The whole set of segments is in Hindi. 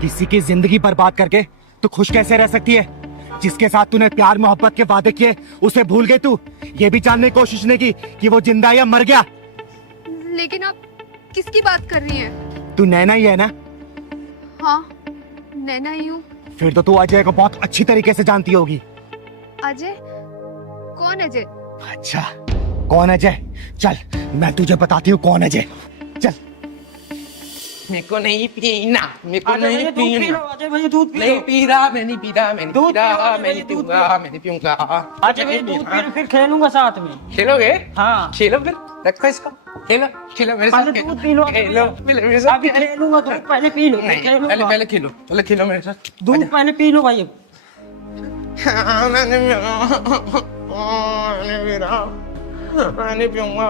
किसी की जिंदगी बर्बाद करके तू खुश कैसे रह सकती है? जिसके साथ तूने प्यार मोहब्बत के वादे किए उसे भूल गई तू। ये भी जानने की कोशिश नहीं की कि वो जिंदा या मर गया। लेकिन आप किसकी बात कर रही हैं? तू नैना ही है ना? हाँ, नैना ही हूँ। फिर तो तू अजय को बहुत अच्छी तरीके से जानती होगी। अजय? कौन अजय? अच्छा, कौन अजय? चल मैं तुझे बताती हूँ कौन अजय। चल। मेरे को नहीं पीना, मेरे को अजय नहीं भैया दूध पी पीना। लो, अजय भैया दूध पी नहीं लो। पी रहा, मैं नहीं पी रहा, मैं नहीं दूध पी रहा, पियो, मैं नहीं अजय, दूध पीऊंगा, मैं नहीं पीऊंगा। अजय भैया दूध पी लो, फिर खेलूंगा साथ में। खेलोगे? हाँ। खेलो फिर, रखो इसको। खेलो, खेलो मेरे साथ। पहले दूध पी लो। खेलो, मेरे साथ। अभी खेलूंगा तो पहले पी लो, नहीं, खेलूंगा। पहले खेलो, पहले खेलो मेरे साथ। दूध पहले पी लो भाई। हाँ, मैंने नहीं पीऊंगा,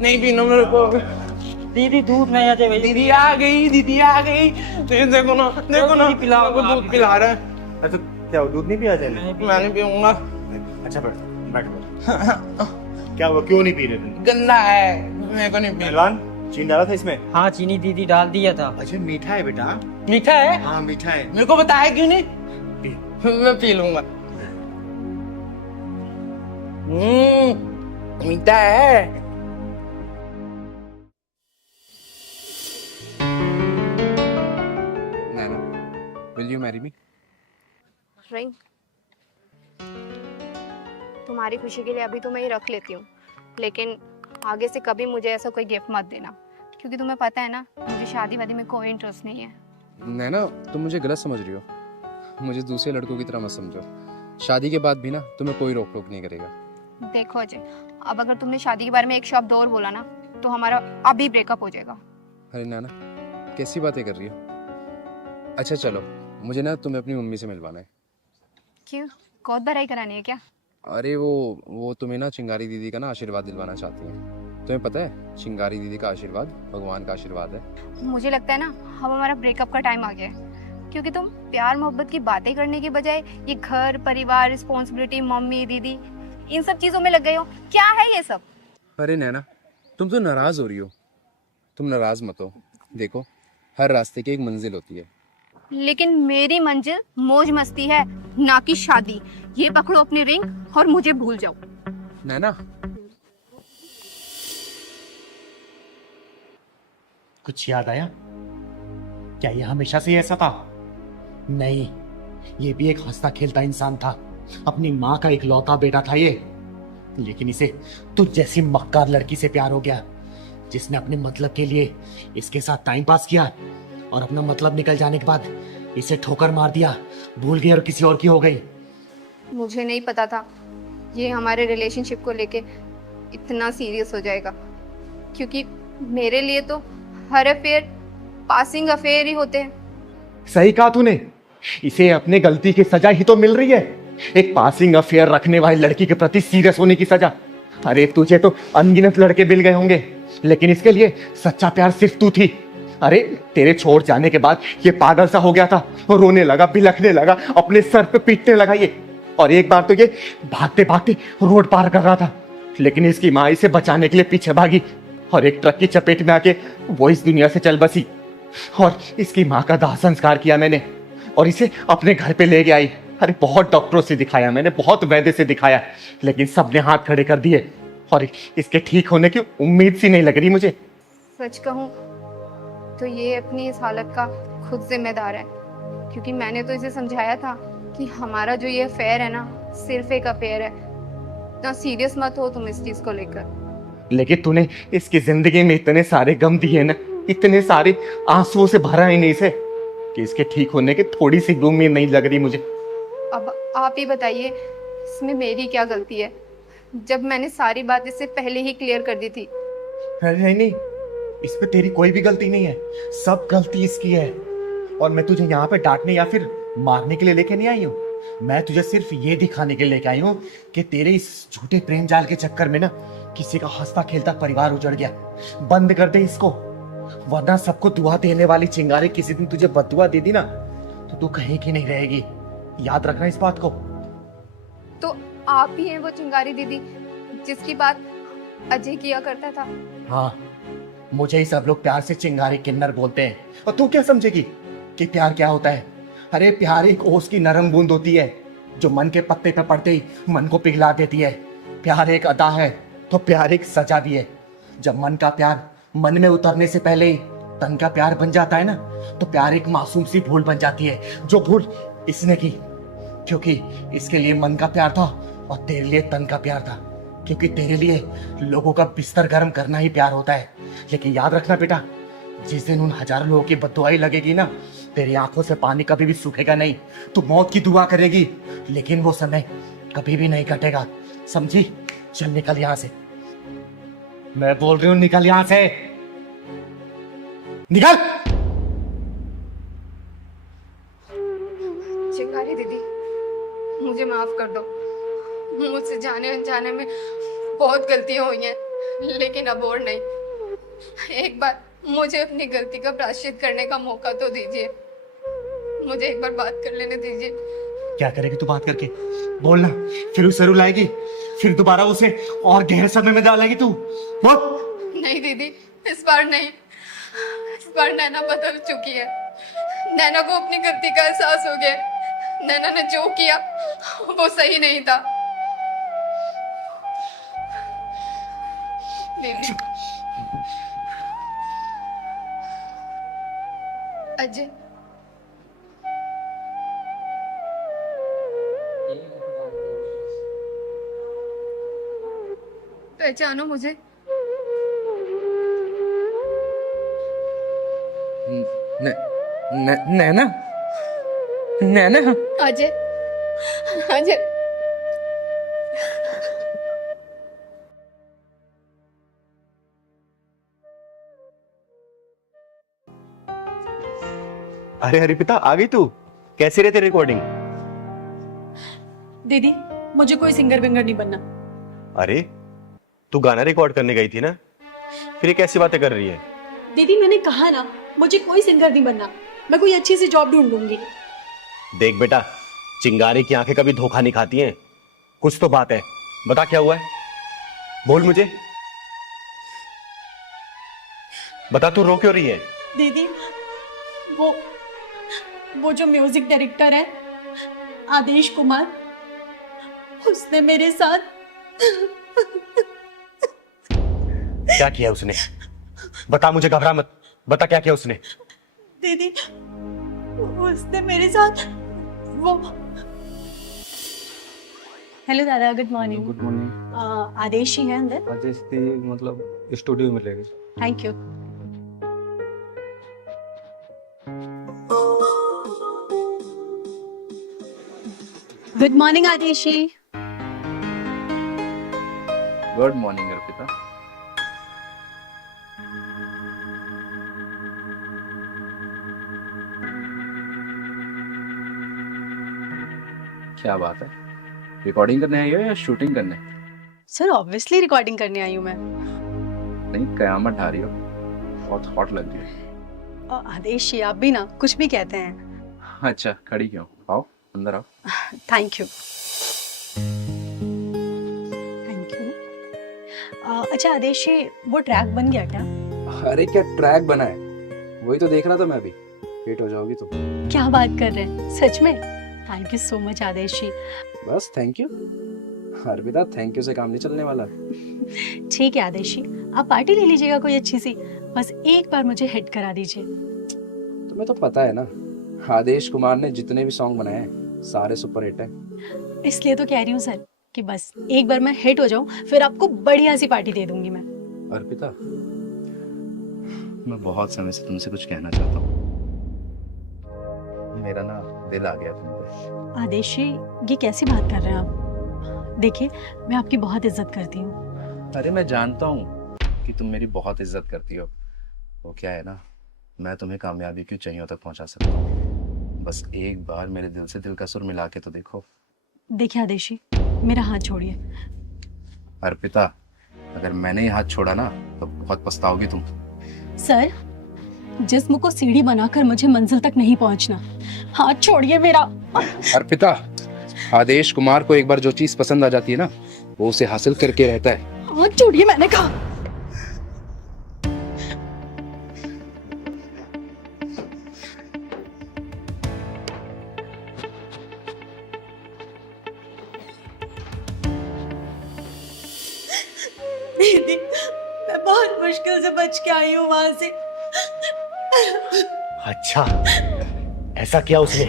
नहीं पीना मेरे को। दीदी दूध नहीं अजय भैया। दीदी आ गई, दीदी आ गई। देखो ना, देखो ना, दीदी पिलाओ, वो दूध आप पिला रहा है। अच्छा क्या वो दूध नहीं पिया अजय ने? मैं नहीं पीऊंगा। अच्छा बैठ। क्या हुआ, क्यों नहीं पी रहे तुम? गंदा है, मेरे को नहीं पीना। पहलवान, चीनी डाला था इसमें? हाँ चीनी दीदी डाल दिया था। अच्छा मीठा है बेटा। मीठा है? हाँ मीठा है। मेरे को बताया क्यों नहीं? मैं पी लूंगा। मीठा है। नैना, will you marry me? Ring, तुम्हारी खुशी के लिए अभी तो मैं ये रख लेती हूँ, लेकिन आगे से कभी मुझे ऐसा कोई गिफ्ट मत देना, क्योंकि तुम्हें पता है ना मुझे शादी वादी में कोई इंटरेस्ट नहीं है। नैना, तुम मुझे गलत समझ रही हो। मुझे दूसरे लड़कों की तरह मत समझो। शादी के बाद भी ना तुम्हें कोई रोक टोक नहीं करेगा। देखो अजय, अब अगर तुमने शादी के बारे में एक शब्द और बोला ना तो हमारा अभी ब्रेकअप हो जाएगा। अरे नैना, कैसी बातें कर रही हो? अच्छा चलो, मुझे ना तुम्हें अपनी मम्मी से मिलवाना है। क्यों, बहुत बड़ाई करानी है क्या? अरे वो तुम्हें ना चिंगारी दीदी का ना आशीर्वाद दिलवाना चाहती हैं। तुम्हें पता है, चिंगारी दीदी का आशीर्वाद भगवान का आशीर्वाद है। मुझे लगता है ना अब हमारा ब्रेकअप का टाइम आ गया है, क्योंकि तुम प्यार मोहब्बत की बातें करने की बजाय ये घर परिवार रिस्पॉन्सिबिलिटी मम्मी दीदी इन सब चीजों में लग गए हो। क्या है ये सब? अरे नैना, तुम तो नाराज हो रही हो। तुम नाराज मत हो। देखो, हर रास्ते की एक मंजिल होती है। लेकिन मेरी मंजिल मौज मस्ती है, ना कि शादी। ये पकड़ो अपनी रिंग और मुझे भूल जाओ। नैना, कुछ याद आया? क्या ये हमेशा से ऐसा था? नहीं, ये भी एक हंसता खेलता इंसान था। अपनी माँ का इकलौता बेटा था ये। लेकिन इसे तुझ जैसी मक्कार लड़की से प्यार हो गया, जिसने अपने मतलब के लिए इसके साथ टाइम पास किया और अपना मतलब निकल जाने के बाद इसे ठोकर मार दिया, भूल गई और किसी और की हो गई। मुझे नहीं पता था ये हमारे रिलेशनशिप को लेके इतना सीरियस हो जाएगा, क्योंकि मेरे लिए तो हर अफेयर पासिंग अफेयर ही होते हैं। सही कहा तूने, इसे अपने गलती की सजा ही तो मिल रही है। एक पासिंग अफेयर रखने वाली लड़की के प्रति सीरियस होने की सजा। अरे तुझे तो अनगिनत लड़के मिल गए होंगे, लेकिन इसके लिए सच्चा प्यार सिर्फ तू थी। अरे तेरे छोड़ जाने के बाद ये पागल सा हो गया था, रोने लगा, बिलखने लगा, अपने सर पे पीटने लगा ये। और एक बार तो ये भागते भागते रोड पार कर रहा था, लेकिन इसकी माँ इसे बचाने के लिए पीछे भागी और एक ट्रक की चपेट में आके वो इस दुनिया से चल बसी। और इसकी माँ का दाह संस्कार किया मैंने और इसे अपने घर पे ले गया आई। अरे बहुत डॉक्टरों से दिखाया मैंने, बहुत वैद्य से दिखाया, लेकिन सबने हाथ खड़े कर दिए और इसके ठीक होने की उम्मीद सी नहीं लग रही मुझे। सच कहूँ तो ये अपनी इस हालत का खुद जिम्मेदार है, क्योंकि मैंने तो इसे समझाया था कि हमारा जो ये अफेयर है ना सिर्फ एक अफेयर है, इतना सीरियस मत हो तुम इस चीज को लेकर। लेकिन तूने इसकी जिंदगी में इतने सारे गम दिए ना, इतने सारे आंसुओं से भरा ही नहीं इसे, कि इसके ठीक होने की थोड़ी सी भी उम्मीद नहीं लग रही मुझे। अब आप ही बताइए इसमें मेरी क्या गलती है, जब मैंने सारी बात इससे पहले ही क्लियर कर दी थी। नहीं नहीं, इस पे तेरी कोई भी गलती नहीं है, सब गलती इसकी है। और मैं तुझे यहाँ पे डांटने या फिर मारने के लिए लेके नहीं आई हूँ। मैं तुझे सिर्फ ये दिखाने के लिए लेके आई हूँ कि तेरे इस झूठे प्रेम जाल के चक्कर में ना किसी का हंसता खेलता परिवार उजड़ गया। बंद कर दे इसको, वरना सबको दुआ देने वाली चिंगारी किसी दिन तुझे बददुआ दे दी ना तो तू कहीं की नहीं रहेगी। याद रखना इस बात को। तो आप ही हैं वो चिंगारी दीदी जिसकी बात अजय किया करता था? हाँ, मुझे ही सब लोग प्यार से चिंगारी किन्नर बोलते हैं, और तू क्या समझेगी? कि प्यार क्या होता है। अरे प्यार एक ओस की नरम बूंद होती है जो मन के पत्ते पे पड़ते ही मन को पिघला देती है। प्यार एक अदा है तो प्यार एक सजा भी है। जब मन का प्यार मन में उतरने से पहले ही तन का प्यार बन जाता है ना, तो प्यार एक मासूम सी भूल बन जाती है, जो भूल इसने की क्योंकि इसके लिए मन का प्यार था और तेरे लिए तन का प्यार था, क्योंकि तेरे लिए लोगों का बिस्तर गर्म करना ही प्यार होता है। लेकिन याद रखना बेटा, जिस दिन उन हजारों लोगों की बददुआई लगेगी ना, तेरी आंखों से पानी कभी भी सूखेगा नहीं। तू मौत की दुआ करेगी लेकिन वो समय कभी भी नहीं कटेगा, समझी? चल निकल यहां से, मैं बोल रही हूं निकल यहां से, निकल। चिंगारी दीदी, मुझे माफ कर दो। मुझसे जाने अनजाने में बहुत गलतियां हुई हैं, लेकिन अब और नहीं। एक बार मुझे अपनी गलती का प्रायश्चित करने का मौका तो दीजिए। मुझे एक बार बात कर लेने दीजिए। क्या करेगी तू बात करके? बोलना, फिर उसे रुलाएगी, फिर दोबारा उसे और गहरे सदमे में डालेगी तू? बोल। नहीं दीदी, इस बार नहीं। इस बार नैना बदल चुकी है। नैना को अपनी गलती का एहसास हो गया। नैना ने जो किया वो सही नहीं था। दीदी, अजय, पहचानो मुझे? नैना, नैना। अजय, अजय, अरे हरिपिता, आ गई तू? कैसी रहती रिकॉर्डिंग? दीदी, मुझे कोई सिंगर विंगर नहीं बनना। अरे तू गाना रिकॉर्ड करने गई थी ना, फिर ये कैसी बातें कर रही है? दीदी, मैंने कहा ना, मुझे कोई सिंगर नहीं बनना। मैं कोई अच्छी सी जॉब ढूंढ लूंगी। देख बेटा, चिंगारी की आंखें कभी धोखा नहीं खाती हैं। कुछ तो बात है, बता क्या हुआ है? बोल मुझे, बता, तू रो क्यों रही है? दीदी, वो जो म्यूजिक डायरेक्टर है आदेश कुमार, उसने मेरे साथ क्या किया उसने? बता मुझे, घबरा मत, बता क्या किया उसने? दीदी, उसने मेरे साथ वो। हेलो दादा, good morning. Good morning. Aadesh ही है अंदर? आदेश थी, मतलब स्टूडियो में लेंगे। Thank you. गुड मॉर्निंग आदेशी। Good morning Arpita. क्या बात है, रिकॉर्डिंग करने आई हो या शूटिंग करने? सर ऑब्वियसली रिकॉर्डिंग करने आई हूँ मैं। नहीं, कयामत ढा रही हो, बहुत हॉट लग रही है। आदेश जी, आप भी ना कुछ भी कहते हैं। अच्छा, खड़ी क्यों? आओ अंदर आओ। Thank you. Thank you. अच्छा आदेश जी, वो ट्रैक बन गया क्या? अरे क्या ट्रैक बना है, वही तो देख रहा था मैं अभी। हिट हो जाओगी तो। क्या बात कर रहे हैं, सच में? थैंक यू सो मच आदेश जी। बस thank you Arpita, thank you से काम नहीं चलने वाला। ठीक है आदेश जी, आप पार्टी ले लीजिएगा कोई अच्छी सी, बस एक बार मुझे हिट करा दीजिए। तुम्हें तो पता है ना, आदेश कुमार ने जितने भी सॉन्ग बनाए हैं सारे सुपर हिट है। इसलिए तो कह रही हूँ सर कि बस एक बार मैं हिट हो जाऊं, फिर आपको बढ़िया सी पार्टी दे दूंगी मैं। अर्पिता, मैं बहुत समय से तुमसे कुछ कहना चाहता हूँ। मेरा ना दिल आ गया तुम पे। आदेश जी, ये कैसी बात कर रहे हैं आप? देखिए, मैं आपकी बहुत इज्जत करती हूँ। अरे मैं जानता हूँ कि तुम मेरी बहुत इज्जत करती हो। वो क्या है ना, मैं तुम्हें कामयाबी की ऊंचाइयों तक पहुंचा सकता हूँ। बस एक बार मेरे दिल से दिल का सुर मिला के तो देखो। देखिए आदेश जी, मेरा हाथ छोड़िए। अर्पिता, अगर मैंने ये हाथ छोड़ा ना तो बहुत पछताओगी तुम। सर, जिस्म को सीढ़ी बनाकर मुझे मंजिल तक नहीं पहुंचना। हाथ छोड़िए मेरा। अर्पिता, आदेश कुमार को एक बार जो चीज पसंद आ जाती है ना, वो उसे हासिल करके रहता है। हाथ छोड़िए, मैंने कहा। दीदी, मैं बहुत मुश्किल से बच के आई हूँ वहां से। अच्छा, ऐसा किया उसने?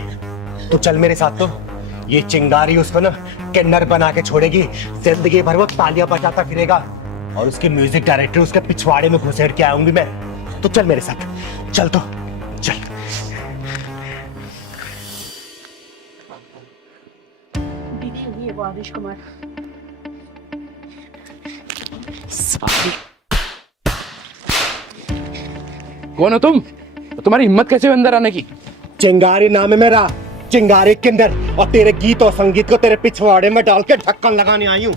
तो चल मेरे साथ। तो ये चिंगारी उसको ना किन्नर बना के छोड़ेगी, जिंदगी भर वो तालियां बजाता फिरेगा और उसके म्यूजिक डायरेक्टर उसके पिछवाड़े में घुसेड़ के आऊंगी मैं। तो चल मेरे साथ, चल तो चल। दीदी ये वो आदेश कुमार। कौन हो तुम? तुम्हारी हिम्मत कैसे हुई अंदर आने की? चिंगारी नाम है मेरा, चिंगारी किन्नर, और तेरे गीत और संगीत को तेरे पिछवाड़े में डाल के ढक्कन लगाने आई हूँ।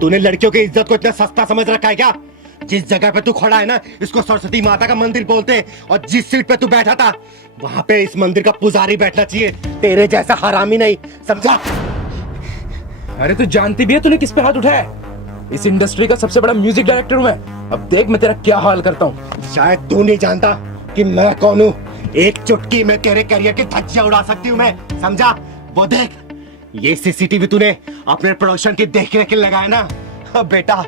तूने लड़कियों की इज्जत को इतना सस्ता समझ रखा है क्या? जिस जगह पे तू खड़ा है ना, इसको सरस्वती माता का मंदिर बोलते हैं, और जिस सीट पे तू बैठा था वहां पे इस मंदिर का पुजारी बैठना चाहिए, तेरे जैसा हरामी नहीं, समझा? अरे तू जानती भी है तूने किस पे हाथ उठाया है? इस इंडस्ट्री का सबसे बड़ा म्यूजिक डायरेक्टर हूं मैं। अब देख मैं तेरा क्या हाल करता हूँ। शायद तू नहीं जानता कि मैं कौन हूँ। एक चुटकी में तेरे करियर की धज्जियां उड़ा सकती हूँ मैं, समझा? वो देख, ये सीसीटीवी तूने अपने प्रोडक्शन की देख रेख के लगाया ना। अब बेटा,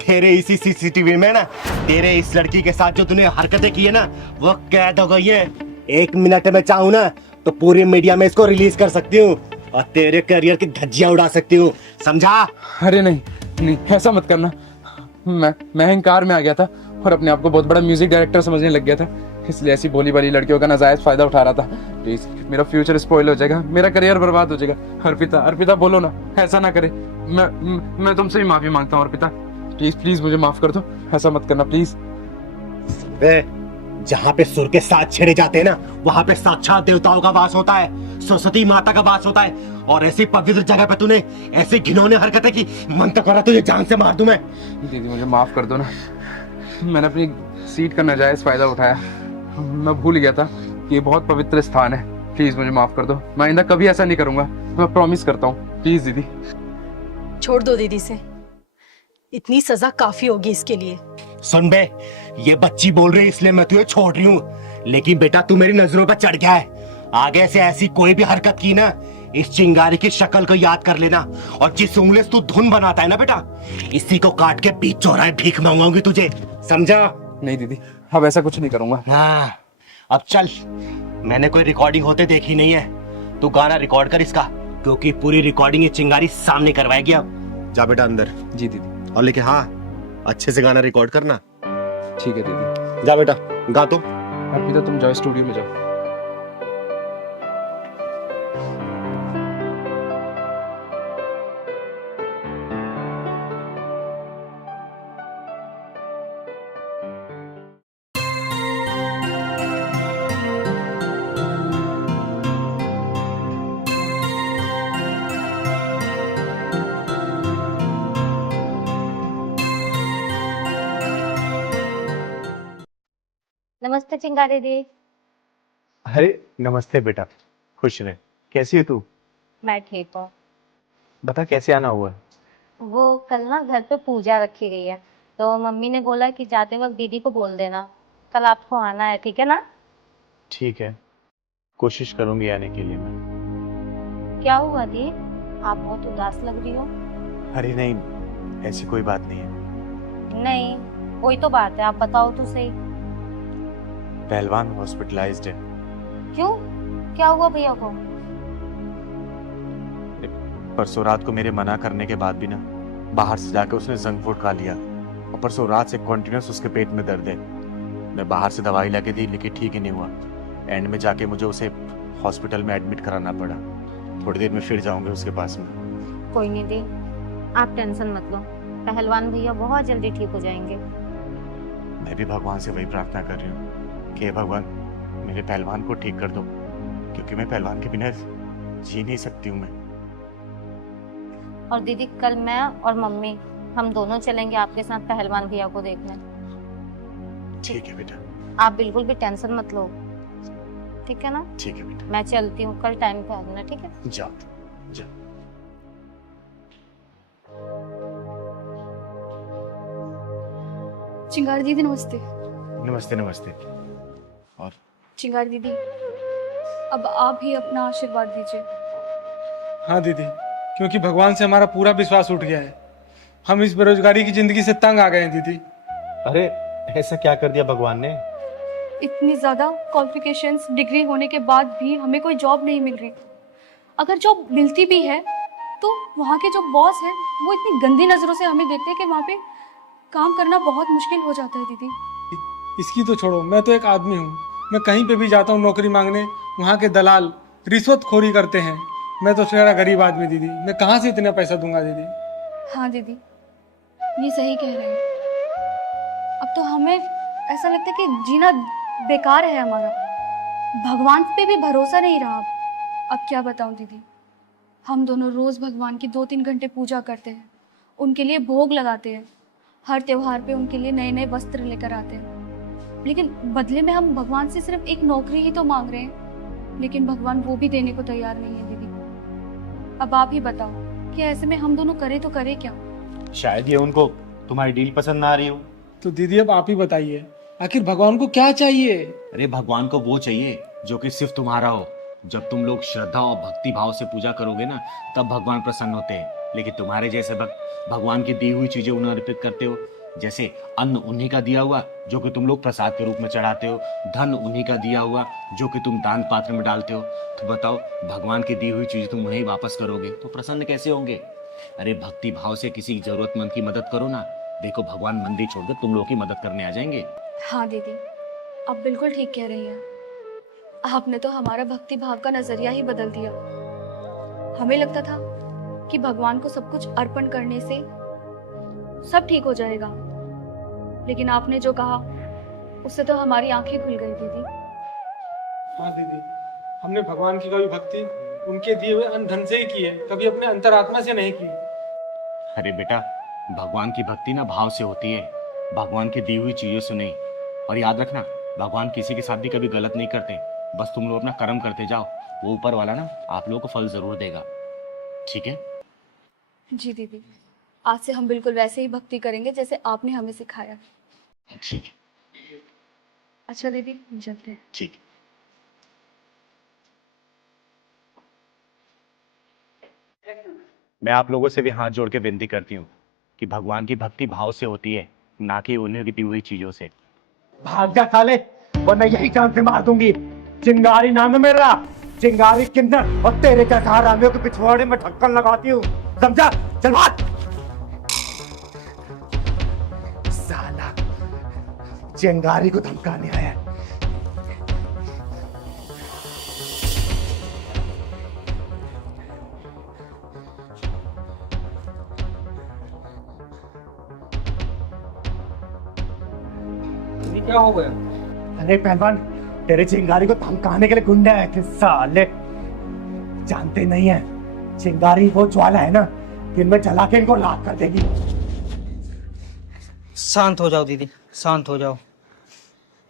तेरे इसी सीसीटीवी में ना तेरे इस लड़की के साथ जो तूने हरकतें की है ना, वो कैद हो गई है। 1 मिनट में चाहूँ ना तो पूरी मीडिया में इसको रिलीज कर सकती हूँ और तेरे करियर की धज्जियां उड़ा सकती हूँ, समझा? अरे नहीं नहीं, ऐसा मत करना। मैं अहंकार में आ गया था और अपने आप को बहुत बड़ा म्यूजिक डायरेक्टर समझने लग गया था, इसलिए ऐसी भोली भाली लड़कियों का नाजायज फायदा उठा रहा था। प्लीज, मेरा फ्यूचर स्पॉइल हो जाएगा, मेरा करियर बर्बाद हो जाएगा। अर्पिता बोलो ना, ऐसा ना करे। मैं तुमसे भी माफी मांगता हूँ अर्पिता, प्लीज मुझे माफ कर दो, ऐसा मत करना प्लीज। जहाँ पे सुर के साथ छेड़े जाते हैं ना, वहाँ पे साक्षात देवताओं का वास होता है, सरस्वती माता का वास होता है, और ऐसी पवित्र जगह पे तूने ऐसी घिनौनी हरकतें की, मन तो करा तुझे जान से मार दूं मैं। दीदी मुझे माफ कर दो ना, मैंने अपनी सीट का नाजायज फायदा उठाया, मैं भूल गया था कि ये बहुत पवित्र स्थान है। प्लीज मुझे माफ कर दो, मैं आइंदा कभी ऐसा नहीं करूंगा, मैं प्रॉमिस करता हूँ। प्लीज दीदी। छोड़ दो दीदी से, इतनी सजा काफी होगी इसके लिए। सुन बे, ये बच्ची बोल रही है इसलिए मैं तुझे छोड़ रही हूँ, लेकिन बेटा तू मेरी नजरों पर चढ़ गया है। आगे से ऐसी कोई भी हरकत की ना, इस चिंगारी की शक्ल को याद कर लेना, और जिस उंगली से तू धुन बनाता है ना बेटा, इसी को काट के बीच चौराहे भीख मांगूंगी तुझे, समझा? नहीं दीदी, अब ऐसा कुछ नहीं करूंगा। हाँ, अब चल, मैंने कोई रिकॉर्डिंग होते देखी नहीं है, तू गाना रिकॉर्ड कर इसका, क्योंकि पूरी रिकॉर्डिंग ये चिंगारी सामने करवाएगी। अब जा बेटा अंदर। जी दीदी। और लेकिन हाँ, अच्छे से गाना रिकॉर्ड करना। ठीक है दीदी। जा बेटा, गा तो। अर्पिता तुम जाओ स्टूडियो में जाओ। नमस्ते चिंगारी दी। अरे नमस्ते बेटा, खुश रहे। कैसी है तू? मैं ठीक हूँ। बता कैसे आना हुआ? वो कल ना घर पे पूजा रखी गई है, तो मम्मी ने बोला कि जाते वक्त दीदी को बोल देना कल आपको आना है, ठीक है ना? ठीक है, कोशिश करूंगी आने के लिए मैं। क्या हुआ दी, आप बहुत उदास लग रही हो। अरे नहीं, ऐसी कोई बात नहीं है। नहीं, कोई तो बात है, आप बताओ तो सही। पहलवान हॉस्पिटलाइज्ड है। क्यों, क्या हुआ भैया को? परसों रात को मेरे मना करने के बाद भी ना बाहर से जाके उसने जंक फूड खा लिया, और परसों रात से कॉन्टिन्यूस उसके पेट में दर्द है। मैं बाहर से दवाई लाके दी, लेकिन ठीक ही नहीं हुआ। एंड में जाके मुझे उसे हॉस्पिटल में एडमिट कराना पड़ा। थोड़ी देर में फिर जाऊंगे उसके पास में। कोई नहीं दी, आप टेंशन मत लो, पहलवान भैया बहुत जल्दी ठीक हो जाएंगे। मैं भी भगवान से वही प्रार्थना कर रही हूँ कि हे भगवान मेरे पहलवान को ठीक कर दो, क्योंकि मैं पहलवान के बिना जी नहीं सकती हूँ मैं। और दीदी कल मैं और मम्मी हम दोनों चलेंगे आपके साथ पहलवान भैया को देखने। ठीक है बेटा। आप बिल्कुल भी टेंशन मत लो, ठीक है ना? ठीक है बेटा। मैं चलती हूँ, कल टाइम पे आ जाना, ठीक है? जाओ जाओ। चिंगारी दीदी नमस्ते। नमस्ते नमस्ते। और चिंगारी दीदी, अब आप ही अपना आशीर्वाद दीजिए। हाँ दीदी, क्योंकि भगवान से हमारा पूरा विश्वास उठ गया है। हम इस बेरोजगारी की जिंदगी से तंग आ गए हैं दीदी। अरे ऐसा क्या कर दिया भगवान ने? इतनी ज़्यादा क्वालिफिकेशंस डिग्री होने के बाद भी हमें कोई जॉब नहीं मिल रही। अगर जॉब मिलती भी है तो वहाँ के जो बॉस हैं वो इतनी गंदी नज़रों से हमें देखते हैं कि वहाँ पे काम करना बहुत मुश्किल हो जाता है दीदी। इसकी तो छोड़ो, मैं तो एक आदमी हूँ। मैं कहीं पे भी जाता हूँ नौकरी मांगने, वहाँ के दलाल रिश्वतखोरी करते हैं। मैं तो शेरा गरीब आदमी दीदी, मैं कहाँ से इतना पैसा दूंगा दीदी। हाँ दीदी, ये सही कह रहे हैं। अब तो हमें ऐसा लगता है कि जीना बेकार है हमारा। भगवान पे भी भरोसा नहीं रहा अब क्या बताऊं दीदी। हम दोनों रोज़ भगवान की 2-3 घंटे पूजा करते हैं, उनके लिए भोग लगाते हैं, हर त्योहार पे उनके लिए नए नए वस्त्र लेकर आते हैं। लेकिन बदले में हम भगवान से सिर्फ एक नौकरी ही तो मांग रहे हैं, लेकिन भगवान वो भी देने को तैयार नहीं है दीदी। अब आप ही बताओ कि ऐसे में हम दोनों करें तो करें क्या? शायद ये उनको तुम्हारी डील पसंद ना आ रही हो। तो दीदी अब आप ही बताइए, आखिर भगवान को क्या चाहिए? अरे भगवान को वो चाहिए जो कि सिर्फ तुम्हारा हो। जब तुम लोग श्रद्धा और भक्ति भाव से पूजा करोगे ना, तब भगवान प्रसन्न होते हैं। लेकिन तुम्हारे जैसे भक्त भगवान की दी हुई चीजें उन्हें अर्पित करते हो, जैसे अन्न उन्हीं का दिया हुआ जो कि तुम लोग प्रसाद के रूप में चढ़ाते हो, धन उन्हीं का दिया हुआ जो कि तुम दान पात्र में डालते हो। तो बताओ, भगवान की दी हुई चीज तुम उन्हें वापस करोगे तो प्रसन्न कैसे होंगे? अरे भक्ति भाव से किसी जरूरतमंद की मदद करो ना। देखो, भगवान मंदिर छोड़कर तुम लोग की मदद करने आ जाएंगे। हाँ दीदी, आप बिल्कुल ठीक कह रही हैं। आपने तो हमारा भक्ति भाव का नजरिया ही बदल दिया। हमें लगता था कि भगवान को सब कुछ अर्पण करने से सब ठीक हो जाएगा, लेकिन आपने जो कहा उससे तो हमारी आंखें खुल गई दीदी। हाँ दीदी, हमने भगवान की कभी भक्ति उनके दिए हुए अन्न धन से ही की है, कभी अपने अंतरात्मा से नहीं की। अरे बेटा, भगवान की भक्ति ना भाव से होती है, भगवान की दी हुई चीजों से नहीं। और याद रखना, भगवान किसी के साथ भी कभी गलत नहीं करते। बस तुम लोग अपना कर्म करते जाओ, वो ऊपर वाला ना आप लोगों को फल जरूर देगा। ठीक है? जी दीदी, आज से हम बिल्कुल वैसे ही भक्ति करेंगे जैसे आपने हमें सिखाया। ठीक है। अच्छा दीदी, हम चलते हैं। ठीक। मैं आप लोगों से भी हाथ जोड़ के विनती करती हूँ कि भगवान की भक्ति भाव से होती है, ना कि उन्हें की दी हुई चीजों से। भाग जा साले, वरना यही जान से मार दूंगी। चिंगारी नाम है मेरा, चिंगारी किन्नर, और तेरे जैसा हरामियों के पिछवाड़े में ढक्कन लगाती हूँ, समझा? चल भाग। साला चिंगारी को धमकाने आया। दीदी क्या हो गया? अरे पहलवान, तेरे चिंगारी को धमकाने के लिए गुंडे आए थे साले। जानते नहीं है, चिंगारी वो ज्वाला है ना कि इनमें जला के इनको लाख कर देगी। शांत हो जाओ दीदी, शांत हो जाओ,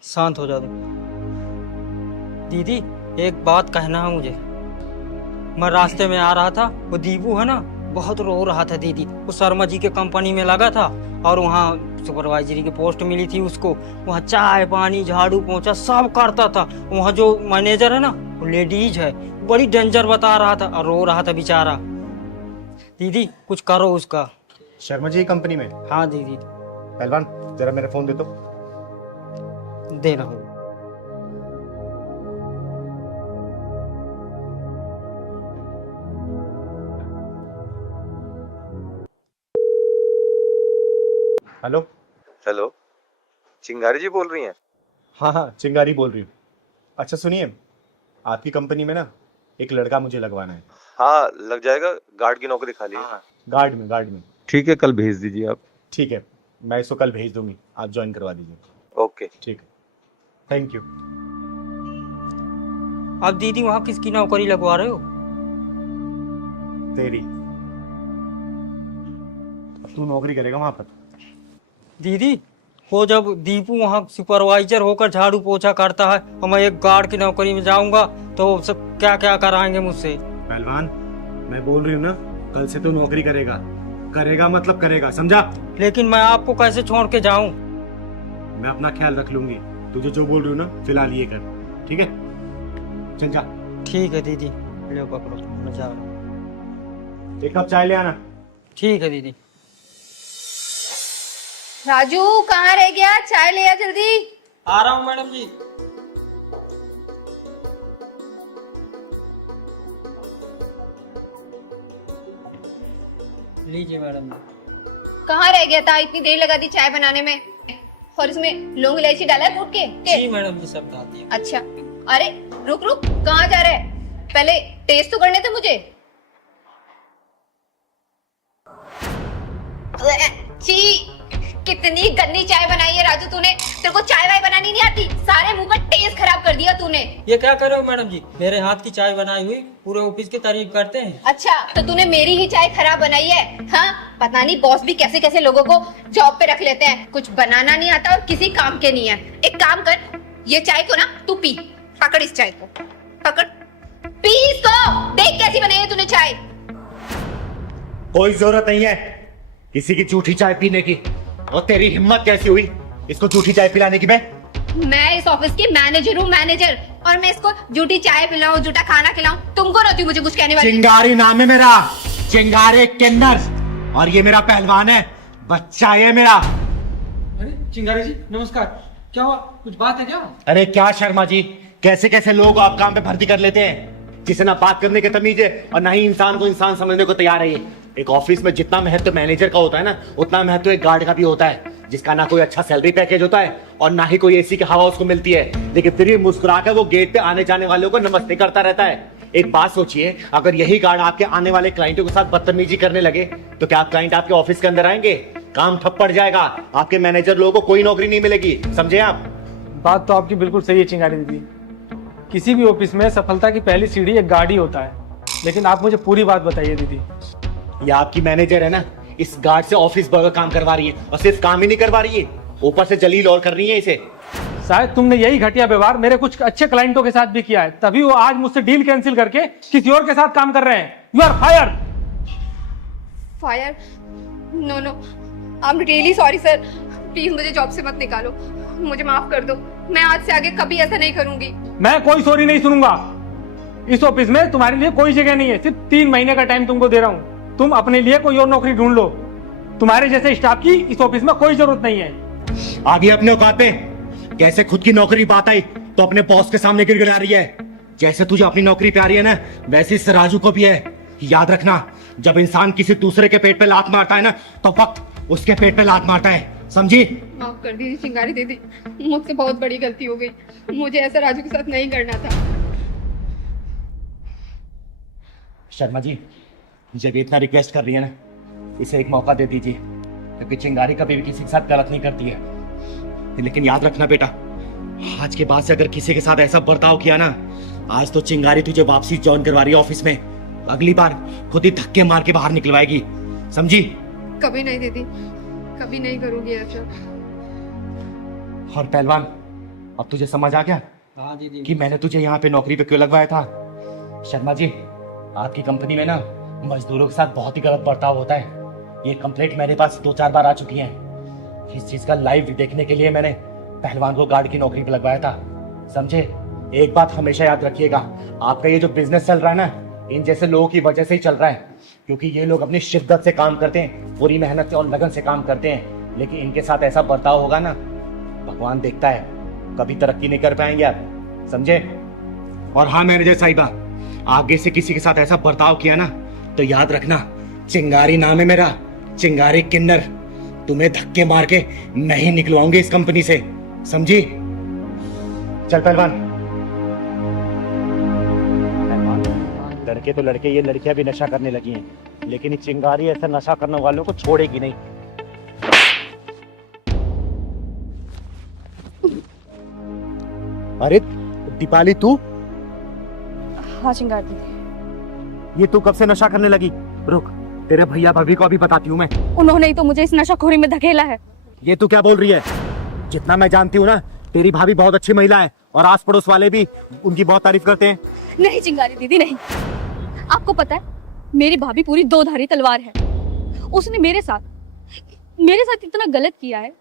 शांत हो जाओ दीदी। एक बात कहना है मुझे। मैं रास्ते में आ रहा था, वो दीपू है ना, बहुत रो रहा था दीदी। वो शर्मा जी के कंपनी में लगा था और वहाँ सुपरवाइजरी की पोस्ट मिली थी उसको। वहाँ चाय पानी झाड़ू पोंछा सब करता था। वहाँ जो मैनेजर है ना, वो लेडीज है, बड़ी डेंजर बता रहा था और रो रहा था बेचारा। दीदी कुछ करो उसका। शर्मा जी कंपनी में? हाँ दीदी। पहलवान, जरा मेरा फोन दे दो। दे रहा हूँ। हेलो। हेलो, चिंगारी जी बोल रही हैं? हाँ हाँ, चिंगारी बोल रही हूँ। अच्छा सुनिए, आपकी कंपनी में ना एक लड़का मुझे लगवाना है। हाँ लग जाएगा, गार्ड की नौकरी खाली है। गार्ड में। ठीक है, कल भेज दीजिए आप। ठीक है, मैं इसको कल भेज दूंगी, आप ज्वाइन करवा दीजिए। ओके ठीक है, थैंक यू। अब दीदी वहाँ किसकी नौकरी लगवा रहे हो? तेरी। अब तू नौकरी करेगा वहां पर। दीदी वो जब दीपू वहाँ सुपरवाइजर होकर झाड़ू पोछा करता है और मैं एक गार्ड की नौकरी में जाऊंगा तो सब क्या क्या कराएंगे मुझसे। पहलवान, मैं बोल रही हूँ ना, कल से तू नौकरी करेगा मतलब करेगा, समझा? लेकिन मैं आपको कैसे छोड़ के जाऊं? मैं अपना ख्याल रख लूंगी। तुझे जो बोल रही हूँ ना, फिलहाल ये कर, ठीक है? चल जा। ठीक है दीदी, ले पकड़ो, मैं जा रहा हूं। एक कप चाय ले आना। ठीक है दीदी। राजू कहाँ रह गया? चाय ले आ जल्दी। आ रहा हूँ मैडम जी। लीजिए मैडम जी। कहाँ रह गया था? इतनी देर लगा दी चाय बनाने में, और इसमें लौंग इलायची डाला है कूट के? जी मैडम जी, सब डाल दिया। अच्छा, अरे रुक रुक, कहाँ जा रहा है? पहले टेस्ट तो करने थे मुझे। छी, कितनी गंदी चाय बनाई है राजू तूने। तेरे को चाय वाय बनानी नहीं आती, सारे मुंह का टेस्ट खराब कर दिया तूने। ये क्या कर रहे हो मैडम जी? मेरे हाथ की चाय बनाई हुई पूरे ऑफिस की तारीफ करते हैं। अच्छा, तो तूने मेरी ही चाय खराब बनाई है? हाँ, पता नहीं बॉस भी कैसे कैसे लोगों को जॉब पे रख लेते हैं, कुछ बनाना नहीं आता और किसी काम के नहीं है। एक काम कर, ये चाय को ना तू पी, पकड़ इस चाय को, पकड़, पी इसको, देख कैसी बनाई है तूने चाय। कोई जरूरत नहीं है किसी की झूठी चाय पीने की। और तेरी हिम्मत कैसी हुई इसको झूठी चाय पिलाने की? मैं इस ऑफिस की मैनेजर हूँ, मैनेजर, और मैं इसको झूठी चाय पिलाऊं, झूठा खाना खिलाऊं, तुमको रहती मुझे कुछ कहने वाली? चिंगारी नाम है मेरा, चिंगारे किन्नर, और ये मेरा पहलवान है, बच्चा है मेरा। अरे चिंगारी जी नमस्कार, क्या हुआ, कुछ बात है क्या? अरे क्या शर्मा जी, कैसे कैसे लोग आप काम पे भर्ती कर लेते हैं, जिसे ना बात करने की तमीज है और ना ही इंसान को इंसान समझने को तैयार है। एक ऑफिस में जितना महत्व मैनेजर का होता है ना, उतना महत्व एक गार्ड का भी होता है, जिसका ना कोई अच्छा सैलरी पैकेज होता है और ना ही कोई एसी की हवा उसको मिलती है, लेकिन फिर भी मुस्कुराकर वो गेट पे आने जाने वालों को नमस्ते करता रहता है। एक बात सोचिए, अगर यही गार्ड आपके आने वाले क्लाइंटों के साथ बदतमीजी करने लगे तो क्या क्लाइंट आपके ऑफिस के अंदर आएंगे? काम ठप पड़ जाएगा, आपके मैनेजर लोगों को कोई नौकरी नहीं मिलेगी, समझे आप? बात तो आपकी बिल्कुल सही है चिंगारी दीदी। किसी भी ऑफिस में सफलता की पहली सीढ़ी एक गार्ड ही होता है, लेकिन आप मुझे पूरी बात बताइए दीदी। ये आपकी मैनेजर है ना, इस गार्ड से ऑफिस बर्गर काम करवा रही है, और सिर्फ काम ही नहीं करवा रही है, ऊपर से जलील और कर रही है इसे। शायद तुमने यही घटिया व्यवहार मेरे कुछ अच्छे क्लाइंटों के साथ भी किया है, तभी वो आज मुझसे डील कैंसिल करके किसी और के साथ काम कर रहे हैं। You are fire. Fire? No no, I am really sorry sir, please मुझे जॉब से मत निकालो, मुझे माफ कर दो, मैं आज से आगे कभी ऐसा नहीं करूंगी। मैं कोई सॉरी नहीं सुनूंगा। इस ऑफिस में तुम्हारे लिए कोई जगह नहीं है, सिर्फ 3 महीने का टाइम तुमको दे रहा हूँ, तुम अपने लिए कोई और नौकरी ढूंढ लो। तुम्हारे जैसे स्टाफ की इस ऑफिस में कोई जरूरत नहीं है। आगे अपने औकात पे, कैसे खुद की नौकरी बात आई तो अपने बॉस के सामने गिड़गिड़ा रही है। जैसे तुझे अपनी नौकरी प्यारी है ना, वैसे इस राजू को भी है। याद रखना, जब इंसान किसी दूसरे के पेट पे लात मारता है ना, तो वक्त उसके पेट पे लात मारता है, समझी? माफ कर दीजिए चिंगारी दीदी, मुझसे बहुत बड़ी गलती हो गई, मुझे ऐसा राजू के साथ नहीं करना था। शर्मा जी, जब इतना रिक्वेस्ट कर रही है ना, इसे एक मौका दे दीजिए, क्योंकि चिंगारी कभी भी किसी के साथ गलत नहीं करती है। लेकिन याद रखना बेटा, आज के बाद से अगर किसी के साथ ऐसा बर्ताव किया ना, आज तो चिंगारी तुझे वापसी ज्वाइन करवा रही है ऑफिस में, अगली बार खुद ही धक्के मार के बाहर निकलवाएगी, समझी? कभी नहीं दीदी, कभी नहीं करूंगी ऐसा। और पहलवान, अब तुझे समझ आ गया हाँ दीदी, कि मैंने तुझे यहाँ पे नौकरी पे क्यों लगवाया था? शर्मा जी, आपकी कंपनी में ना मजदूरों के साथ बहुत ही गलत बर्ताव होता है। ये कंप्लेंट मेरे पास 2-4 बार आ चुकी है। इस चीज का लाइव देखने के लिए मैंने पहलवान को गार्ड की नौकरी पे लगवाया था, समझे? एक बात हमेशा याद रखिएगा, आपका ये जो बिजनेस चल रहा है ना, इन जैसे लोगों की वजह से ही चल रहा है, क्योंकि ये लोग अपनी शिद्दत से काम करते हैं, पूरी मेहनत से और लगन से काम करते हैं, लेकिन इनके साथ ऐसा बर्ताव होगा ना, भगवान देखता है, कभी तरक्की नहीं कर पाएंगे आप, समझे? और हाँ मैनेजर साहिबा, आगे से किसी के साथ ऐसा बर्ताव किया ना, तो याद रखना, चिंगारी नाम है मेरा, चिंगारी किन्नर, तुम्हें धक्के मार के नहीं निकलवाऊंगी इस कंपनी से, समझी? चल पहलवान। लड़के तो लड़के, ये लड़कियां भी नशा करने लगी हैं, लेकिन ये चिंगारी ऐसा नशा करने वालों को छोड़ेगी नहीं। अरे दीपाली, तू? हाँ चिंगारी दीदी। ये तू कब से नशा करने लगी? रुक, तेरे भैया भाभी को अभी बताती हूँ मैं। उन्होंने ही तो मुझे इस नशाखोरी में धकेला है। ये तू क्या बोल रही है? जितना मैं जानती हूँ ना, तेरी भाभी बहुत अच्छी महिला है और आस पड़ोस वाले भी उनकी बहुत तारीफ करते हैं। नहीं चिंगारी दीदी नहीं, आपको पता है मेरी भाभी पूरी 2 धारी तलवार है। उसने मेरे साथ इतना गलत किया है,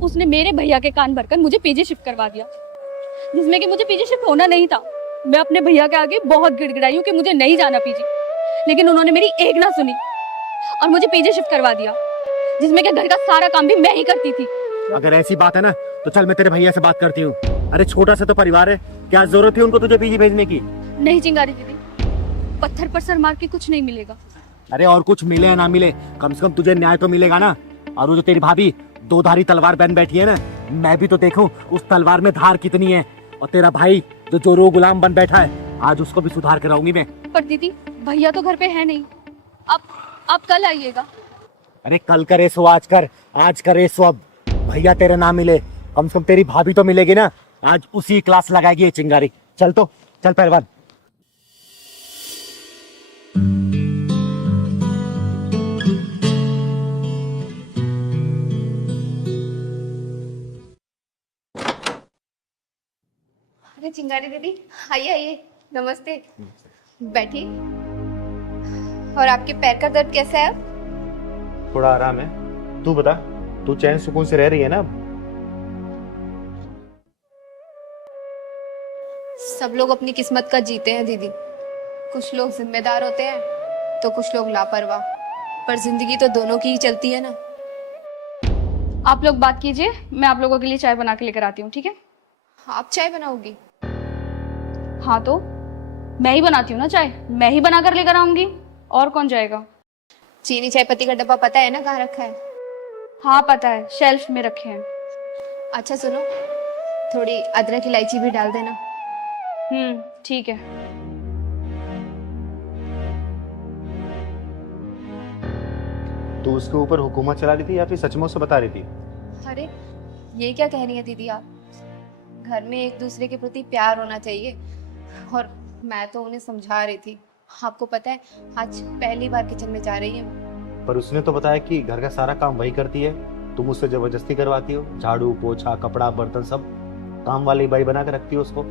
उसने मेरे भैया के कान भरकर मुझे पीजी शिफ्ट करवा दिया, जिसमें कि मुझे पीजी शिफ्ट होना नहीं था। मैं अपने भैया के आगे बहुत गिड़गिड़ाई हूँ कि मुझे नहीं जाना पीजी, लेकिन उन्होंने मेरी एक ना सुनी और मुझे पीजी शिफ्ट करवा दिया। जिसमें कि घर का सारा काम भी मैं ही करती थी। अगर ऐसी बात है ना तो चल मैं तेरे भैया से बात करती हूँ। अरे छोटा सा तो परिवार है, क्या जरूरत थी उनको तुझे पीजी भेजने की? नहीं चिंगारी दीदी, पत्थर पर सर मार के कुछ नहीं मिलेगा। अरे और कुछ मिले या ना मिले, कम से कम तुझे न्याय तो मिलेगा ना। और वो जो तेरी भाभी दो धारी तलवार बन बैठी है ना, मैं भी तो देखूं उस तलवार में धार कितनी है। और तेरा भाई जो चोरों गुलाम बन बैठा है, आज उसको भी सुधार कराऊंगी मैं। पर दीदी भैया तो घर पे है नहीं, आप कल आइएगा। अरे कल करे सो आज कर, आज करे सो अब। भैया तेरे ना मिले, कम से कम तेरी भाभी तो मिलेगी ना। आज उसी क्लास लगाएगी ये चिंगारी। चल तो चल पहलवान। अरे चिंगारी दीदी, आइए आइए, नमस्ते, बैठिए। और आपके पैर का दर्द कैसा है अब? थोड़ा आराम है। तू बता, तू चैन सुकून से रह रही है ना? सब लोग अपनी किस्मत का जीते हैं दीदी। कुछ लोग जिम्मेदार होते हैं तो कुछ लोग लापरवाह, पर जिंदगी तो दोनों की ही चलती है ना। आप लोग बात कीजिए, मैं आप लोगों के लिए चाय बना के लेकर आती हूँ, ठीक है? आप चाय बनाओगी? हाँ तो मैं ही बनाती हूँ ना चाय, मैं ही बना कर लेकर आऊंगी, और कौन जाएगा? चीनी चाय पत्ती का डब्बा पता है ना कहाँ रखा है? हाँ पता है, शेल्फ में रखे हैं। अच्छा सुनो, थोड़ी अदरक इलायची भी डाल देना। ठीक है। तू उसके ऊपर हुकूमत चला रही थी या फिर सचमुच से बता रही थी? अरे ये क्या कह रही है दीदी आप? घर में एक दूसरे के प्रति प्यार होना चाहिए, और मैं तो उन्हें समझा रही थी। आपको पता है आज पहली बार किचन में जा रही है। पर उसने तो बताया कि घर का सारा काम वही करती है, तुम उससे जबरदस्ती करवाती हो। झाड़ू पोछा कपड़ा बर्तन सब काम वाली बाई बना कर रखती हो उसको।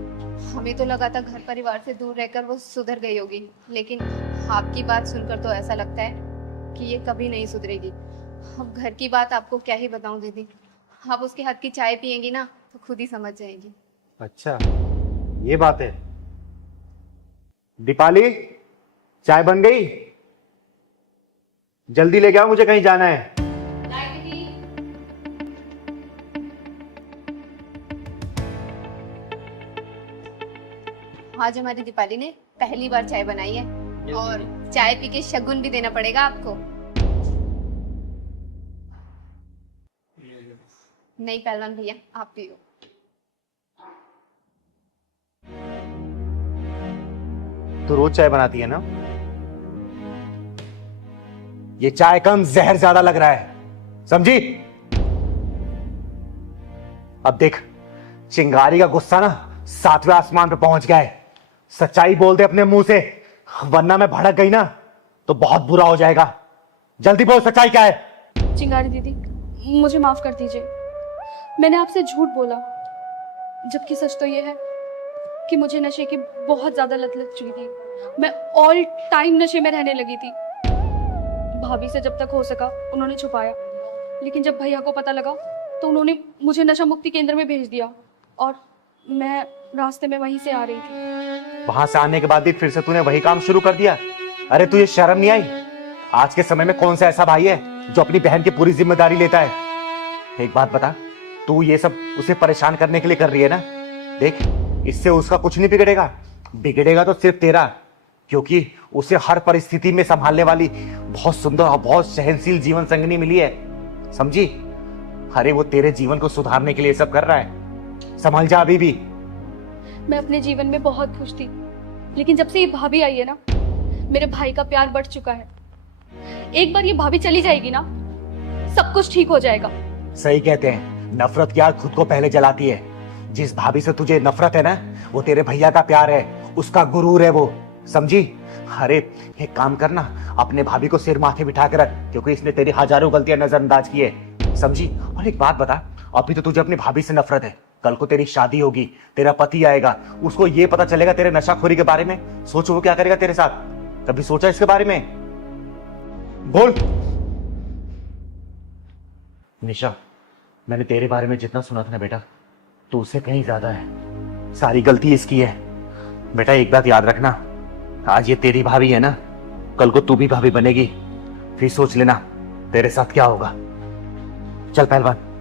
हमें तो लगा था घर परिवार से दूर रहकर वो सुधर गई होगी, लेकिन आपकी बात सुनकर तो ऐसा लगता है कि ये कभी नहीं सुधरेगी। अब घर की बात आपको क्या ही बताऊं दीदी, आप उसके हाथ की चाय पिएंगी ना तो खुद ही समझ जाएगी। अच्छा ये बात है। दीपाली, चाय बन गई? जल्दी लेके आओ, मुझे कहीं जाना है। आज हमारी दीपाली ने पहली बार चाय बनाई है, और चाय पी के शगुन भी देना पड़ेगा आपको। नहीं पहलवान भैया, आप पियो। तू रोज चाय बनाती है ना? ये चाय कम जहर ज्यादा लग रहा है, समझी? अब देख, चिंगारी का गुस्सा ना 7वें आसमान पे पहुंच गया है। सच्चाई बोल दे अपने मुंह से, वरना मैं भड़क गई ना तो बहुत बुरा हो जाएगा। जल्दी बोल, सच्चाई क्या है? चिंगारी दीदी मुझे माफ कर दीजिए, मैंने आपसे झूठ बोला, जबकि सच तो ये है कि मुझे नशे की बहुत ज्यादा लत लग चुकी थी। मैं ऑल टाइम नशे में रहने लगी थी। भाभी से जब तक हो सका उन्होंने छुपाया, लेकिन जब भैया को पता लगा तो उन्होंने मुझे नशा मुक्ति केंद्र में भेज दिया, और मैं रास्ते में वहीं से आ रही थी। वहां से आने के बाद भी फिर से तूने वही काम शुरू कर दिया? अरे तुझे शर्म नहीं आई? आज के समय में कौन सा ऐसा भाई है जो अपनी बहन की पूरी जिम्मेदारी लेता है? एक बात बता, तू ये सब उसे परेशान करने के लिए कर रही है ना? देख, इससे उसका कुछ नहीं बिगड़ेगा, बिगड़ेगा तो सिर्फ तेरा, क्योंकि उसे हर परिस्थिति में संभालने वाली बहुत सुंदर और बहुत सहनशील जीवन संगनी मिली है, समझी? अरे वो तेरे जीवन को सुधारने के लिए सब कर रहा है, संभल जा अभी भी। मैं अपने जीवन में बहुत खुश थी, लेकिन जब से ये भाभी आई है ना, मेरे भाई का प्यार बढ़ चुका है। एक बार ये भाभी चली जाएगी ना, सब कुछ ठीक हो जाएगा। सही कहते हैं, नफरत की आग खुद को पहले जलाती है। जिस भाभी से तुझे नफरत है ना, वो तेरे भैया का प्यार है, उसका गुरूर है वो, समझी? अरे एक काम करना, अपने भाभी को सिर माथे बिठा कर रख, क्योंकि इसने तेरी हजारों गलतियां नजरअंदाज की है, समझी? और एक बात बता, अभी तो तुझे अपनी भाभी से नफरत है, कल को तेरी शादी होगी, तेरा पति आएगा, उसको ये पता चलेगा तेरे नशाखोरी के बारे में, सोचो वो क्या करेगा तेरे साथ? कभी सोचा इसके बारे में? बोल। निशा, मैंने तेरे बारे में जितना सुना था ना बेटा, तो उससे कहीं ज्यादा है। सारी गलती इसकी है बेटा। एक बात याद रखना, आज ये तेरी भाभी है ना, कल को तू भी भाभी बनेगी, फिर सोच लेना तेरे साथ क्या होगा। चल पहलवान।